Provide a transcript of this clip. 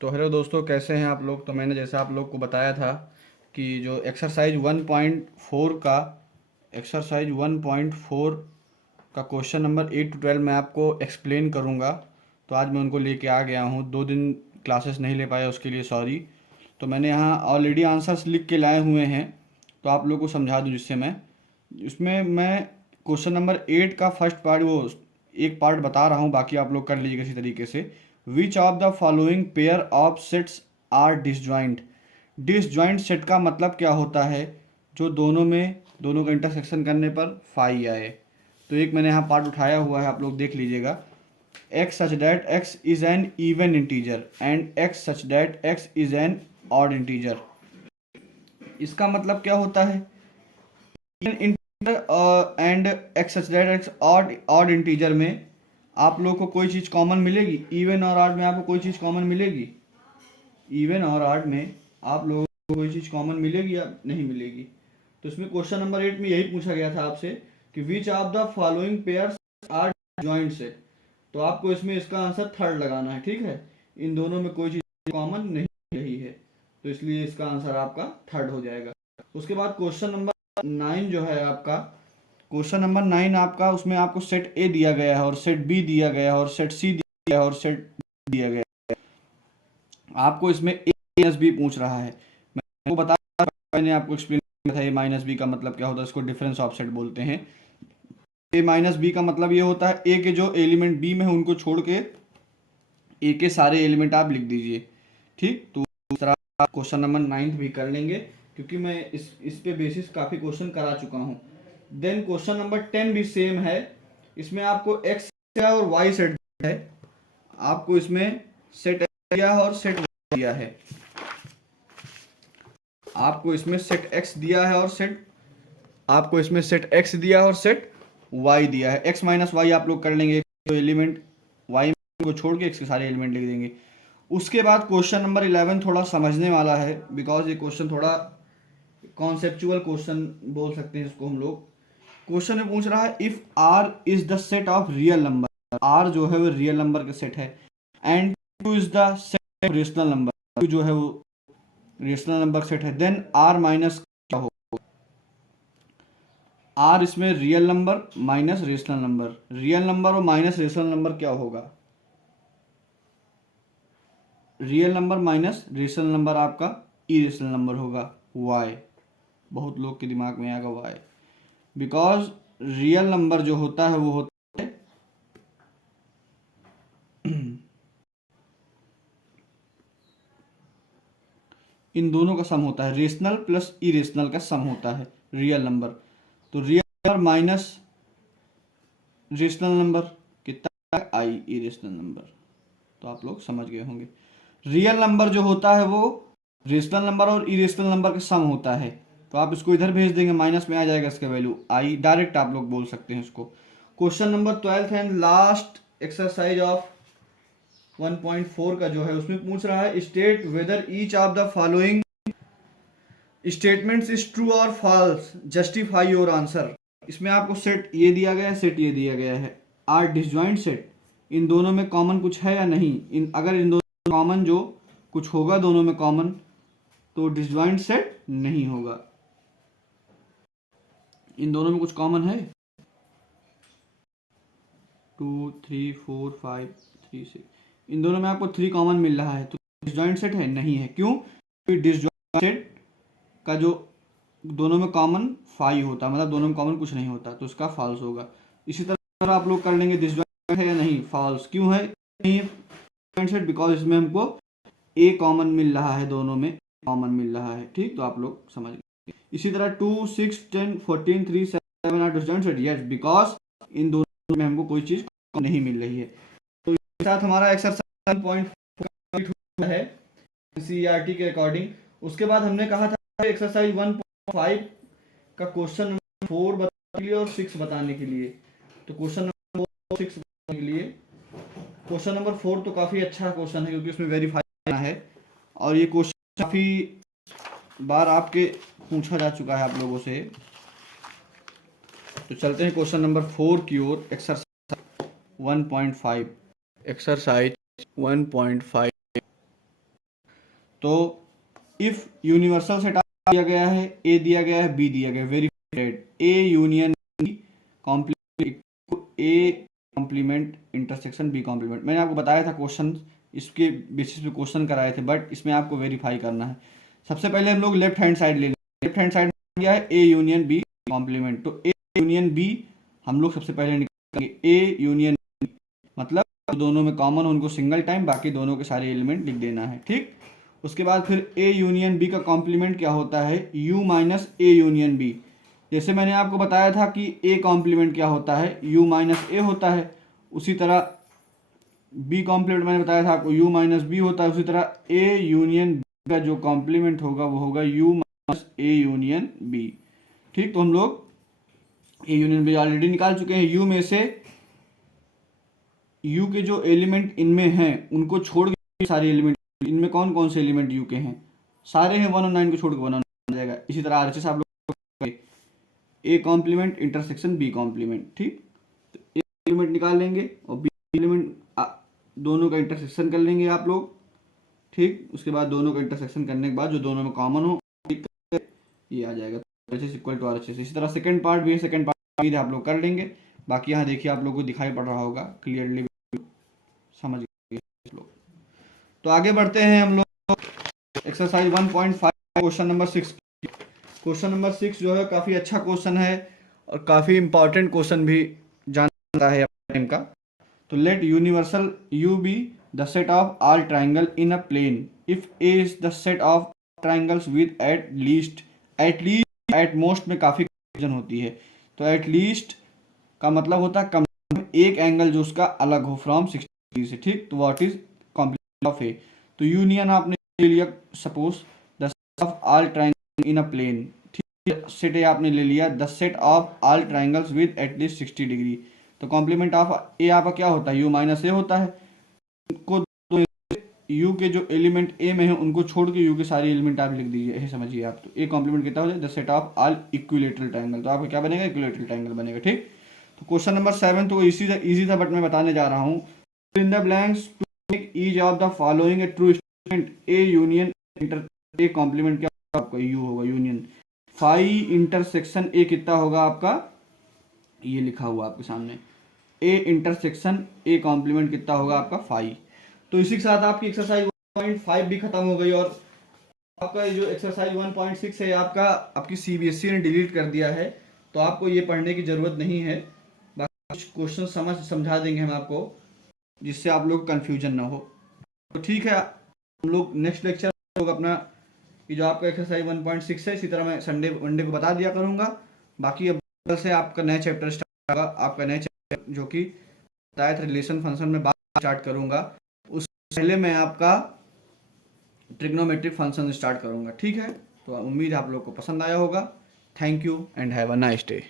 तो हेलो दोस्तों, कैसे हैं आप लोग। तो मैंने जैसा आप लोग को बताया था कि जो एक्सरसाइज 1.4 का क्वेश्चन नंबर 8 to 12 मैं आपको एक्सप्लेन करूंगा। तो आज मैं उनको लेके आ गया हूं। 2 दिन क्लासेस नहीं ले पाया, उसके लिए सॉरी। तो मैंने यहाँ ऑलरेडी आंसर्स लिख के लाए हुए हैं, तो आप लोग को समझा दूं जिससे मैं इसमें मैं क्वेश्चन नंबर 8 का फर्स्ट पार्ट, वो एक पार्ट बता रहा हूँ, बाकी आप लोग कर लीजिएगा इसी तरीके से। Which of the following pair of sets are disjoint. Disjoint set का मतलब क्या होता है? जो दोनों का इंटरसेक्शन करने पर फाई आए। तो एक मैंने यहाँ पार्ट उठाया हुआ है, आप लोग देख लीजिएगा। x such that x is an even integer and x such that x is an odd integer। इसका मतलब क्या होता है? And x such that x odd integer में आप लोग को कोई चीज़ कॉमन मिलेगी। इवन और ऑड में आपको कोई चीज़ कॉमन मिलेगी? इवन और ऑड में आप लोगों को कोई चीज़ कॉमन मिलेगी या नहीं मिलेगी? तो इसमें क्वेश्चन नंबर 8 में यही पूछा गया था आपसे कि which of the following pairs are joint set. तो आपको इसमें इसका आंसर थर्ड लगाना है, ठीक है। इन दोनों में कोई चीज़ कॉमन नहीं रही है, तो इसलिए इसका आंसर आपका थर्ड हो जाएगा। उसके बाद क्वेश्चन नंबर 9 जो है आपका, क्वेश्चन नंबर 9 आपका, उसमें आपको सेट ए दिया गया है और सेट बी दिया गया है और सेट सी दिया गया है और सेट दिया गया है। आपको इसमें ए माइनस बी पूछ रहा है। मैं आपको मैंने आपको एक्सप्लेन किया था ए माइनस बी का मतलब क्या होता है। इसको डिफरेंस ऑफ सेट बोलते हैं। ए माइनस बी का मतलब ये होता है ए के जो एलिमेंट बी में है उनको छोड़ के ए के सारे एलिमेंट आप लिख दीजिए, ठीक। तो दूसरा क्वेश्चन नंबर 9 भी कर लेंगे, क्योंकि मैं इस पे बेसिस काफ़ी क्वेश्चन करा चुका हूँ। देन क्वेश्चन नंबर 10 भी सेम है। इसमें आपको एक्स और वाई सेट है। आपको इसमें सेट दिया है और सेट दिया है। आपको इसमें सेट एक्स दिया है और सेट आपको इसमें सेट एक्स दिया है और सेट वाई दिया है। एक्स माइनस वाई आप लोग कर लेंगे, जो एलिमेंट वाई को छोड़ के एक्स के सारे एलिमेंट लिख देंगे। उसके बाद क्वेश्चन नंबर 11 थोड़ा समझने वाला है, बिकॉज ये क्वेश्चन थोड़ा कॉन्सेप्चुअल क्वेश्चन बोल सकते हैं इसको हम लोग। क्वेश्चन में पूछ रहा है if R is the set of real number. R जो है वो रियल नंबर का सेट है and two is the set of rational number. Two जो है वो रेशनल नंबर सेट है। देन आर माइनस क्या हो? आर इसमें real number minus rational number. Real number और माइनस रेशनल नंबर क्या होगा? Real number minus rational number आपका इरेशनल नंबर होगा, वाई। बहुत लोग के दिमाग में आएगा वाई, बिकॉज रियल नंबर जो होता है वो होता है इन दोनों का सम होता है। रेशनल प्लस इरेशनल का सम होता है रियल नंबर। तो real number minus rational number कितना? आई इरेशनल नंबर। तो आप लोग समझ गए होंगे। रियल नंबर जो होता है वो रेशनल नंबर और इरेशनल नंबर का सम होता है। तो आप इसको इधर भेज देंगे, माइनस में आ जाएगा इसका वैल्यू आई। डायरेक्ट आप लोग बोल सकते हैं इसको। Question number 12 and last exercise of 1.4 का जो है, उसमें पूछ रहा है state whether each of the following statements is true और फॉल्स, जस्टिफाई योर आंसर। इसमें आपको सेट ये दिया गया है, सेट ये दिया गया है। आर डिसजॉइंट सेट, इन दोनों में कॉमन कुछ है या नहीं? अगर इन दोनों में कॉमन जो कुछ होगा दोनों में कॉमन, तो डिसजॉइंट सेट नहीं होगा। इन दोनों में कुछ कॉमन है? 2 3 4 5 3 6, इन दोनों में आपको 3 कॉमन मिल रहा है, तो डिसजॉइंट सेट है? नहीं है। क्यों? क्योंकि डिसजॉइंट सेट का जो दोनों में कॉमन 5 होता है, मतलब दोनों में कॉमन कुछ नहीं होता, तो उसका फॉल्स होगा। इसी तरह आप लोग कर लेंगे डिसजॉइंट है या नहीं, फॉल्स। क्यों है नहीं सेट? बिकॉज इसमें हमको ए कॉमन मिल रहा है, दोनों में कॉमन मिल रहा है, ठीक। तो आप लोग समझ गए। इसी तरह 2 6 10 14 3 7 are disjoint set, yes, because इन दोनों में हमको कोई चीज नहीं मिल रही है। तो इसके साथ हमारा एक्सरसाइज पॉइंट है एनसीईआरटी के अकॉर्डिंग। उसके बाद हमने कहा था एक्सरसाइज 1.5 का क्वेश्चन नंबर 4 बताने के लिए और 6 बताने के लिए। तो क्वेश्चन नंबर 4 6 बताने के लिए, क्वेश्चन नंबर 4 तो काफ़ी अच्छा क्वेश्चन है क्योंकि उसमें वेरीफाई करना है और ये क्वेश्चन काफ़ी बार आपके पूछा जा चुका है आप लोगों से। तो चलते हैं क्वेश्चन नंबर 4 की ओर। एक्सरसाइज 1.5 एक्सरसाइज 1.5 तो इफ यूनिवर्सल सेट दिया गया है, ए दिया गया है, बी दिया गया है, verified A union B complement A complement intersection B complement. मैंने आपको बताया था क्वेश्चन, इसके बेसिस पे क्वेश्चन कराए थे, बट इसमें आपको वेरीफाई करना है। सबसे पहले हम लोग लेफ्ट हैंड साइड ले लेंगे। लेफ्ट हैंड साइड दिया है ए यूनियन बी कॉम्प्लीमेंट, तो ए यूनियन बी हम लोग सबसे पहले निकालेंगे। ए यूनियन मतलब दोनों में कॉमन हो उनको सिंगल टाइम, बाकी दोनों के सारे एलिमेंट लिख देना है, ठीक। उसके बाद फिर ए यूनियन बी का कॉम्प्लीमेंट क्या होता है, U minus A union B. जैसे मैंने आपको बताया था कि ए कॉम्प्लीमेंट क्या होता है, यू माइनस ए होता है, उसी तरह बी कॉम्प्लीमेंट मैंने बताया था आपको यू माइनस बी होता है। उसी तरह ए यूनियन बी का जो कॉम्प्लीमेंट होगा वो होगा U minus A union B, ठीक। तो हम लोग ए यूनियन बी ऑलरेडी निकाल चुके हैं। यू में से यू के जो एलिमेंट इनमें हैं उनको छोड़ के सारे एलिमेंट, इनमें कौन कौन से एलिमेंट यू के हैं, सारे हैं 1 और 9 को छोड़ के 1 और 9 आ जाएगा। इसी तरह आरएचएस आप लोग A complement intersection B complement, ठीक। तो ए एलिमेंट निकाल लेंगे और बी एलिमेंट दोनों का इंटरसेक्शन कर लेंगे आप लोग, ठीक। उसके बाद दोनों का इंटरसेक्शन करने के बाद जो दोनों में कॉमन हो ये आ जाएगा, RHS इक्वल टू RHS। इसी तरह सेकंड पार्ट भी है, सेकंड पार्ट आप लोग कर लेंगे। बाकी यहाँ देखिए आप लोगों को दिखाई पड़ रहा होगा क्लियरली, समझ गए लोग। तो आगे बढ़ते हैं हम लोग exercise 1.5 question number 6। Question number 6 जो है काफ़ी अच्छा क्वेश्चन है और काफ़ी इंपॉर्टेंट क्वेश्चन भी जानता है टाइम का। तो let universal U be the set of all triangle in a plane if A is the set of triangles with at least at most में काफ़ी कंफ्यूजन होती है। तो एट लीस्ट का मतलब होता है कम एक एंगल जो उसका अलग हो फ्रॉम 60 डिग्री से, ठीक। तो what is complement of A. तो यूनियन आपने ले लिया, suppose the set of all triangle in a plane, ठीक। सेट ए आपने ले लिया the set of all triangles with at least 60 degree. तो कॉम्प्लीमेंट ऑफ ए आपका क्या होता है, यू माइनस ए होता है। उनको यू के जो एलिमेंट ए में है उनको छोड़ के यू के सारे एलिमेंट आप लिख दीजिए, ऐसे समझिए आप। तो ए कॉम्प्लीमेंट कितना हो जाए, the set of all equilateral triangle. तो आपका क्या बनेगा, इक्विलेटरल ट्राइंगल बनेगा, ठीक। तो क्वेश्चन नंबर 7 तो इजी था बट मैं बताने जा रहा हूँ। In the blanks to make each of the following a true statement A union inter A complement क्या आपका यू होगा यूनियन फाई इंटरसेक्शन ए कितना होगा आपका, ये लिखा हुआ आपके सामने ए इंटरसेक्शन ए कॉम्प्लीमेंट कितना होगा आपका फाई। तो इसी के साथ आपकी एक्सरसाइज 1.5 भी खत्म हो गई और आपका जो एक्सरसाइज 1.6 है आपका आपकी सीबीएसई ने डिलीट कर दिया है, तो आपको ये पढ़ने की ज़रूरत नहीं है। बाकी कुछ क्वेश्चन समझा देंगे हम आपको जिससे आप लोग कन्फ्यूजन ना हो। तो ठीक है, हम लोग नेक्स्ट लेक्चर लोग अपना ये जो आपका एक्सरसाइज 1.6 है इसी तरह मैं संडे मंडे को बता दिया करूँगा। बाकी अब से आपका नया चैप्टर स्टार्ट होगा, आपका नया चैप्टर जो कि बताया था रिलेशन फंक्शन में बात स्टार्ट करूँगा। उस पहले मैं आपका ट्रिग्नोमेट्रिक फंक्शन स्टार्ट करूँगा, ठीक है। तो उम्मीद है आप लोग को पसंद आया होगा। Thank you and have a nice day.